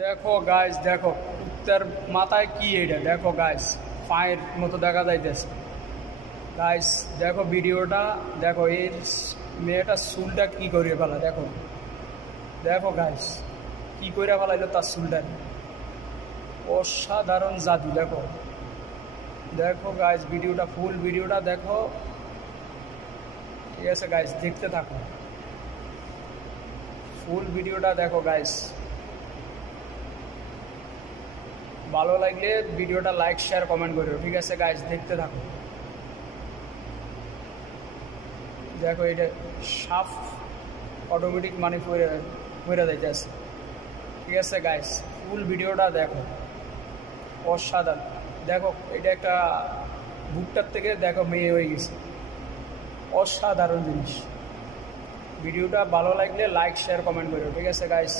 দেখো গাইস, দেখো কুত্তার মাথায় কি এটা, দেখো গাইস পায়ের মতো দেখা যাইতেছে। গাইস দেখো ভিডিওটা, দেখো এর মেয়েটার চুলটা কি করে ফেলা, দেখো দেখো গাইস কি করে ফেলাইলো তার চুলটা, অসাধারণ জাদু। দেখো দেখো গাইস ভিডিওটা, ফুল ভিডিওটা দেখো, ঠিক আছে গাইস দেখতে থাকো, ফুল ভিডিওটা দেখো গাইস। ভালো লাগলে ভিডিওটা লাইক শেয়ার কমেন্ট করো, ঠিক আছে গাইস দেখতে থাকো। দেখো এটা সাফ অটোমেটিক মানে পড়ে যাইতেছে, ঠিক আছে গাইস ফুল ভিডিওটা দেখো, অসাধারণ। দেখো এটা একটা ভুট্টার থেকে দেখো মেয়ে হয়ে গেছে, অসাধারণ জিনিস। ভিডিওটা ভালো লাগলে লাইক শেয়ার কমেন্ট করো, ঠিক আছে গাইস।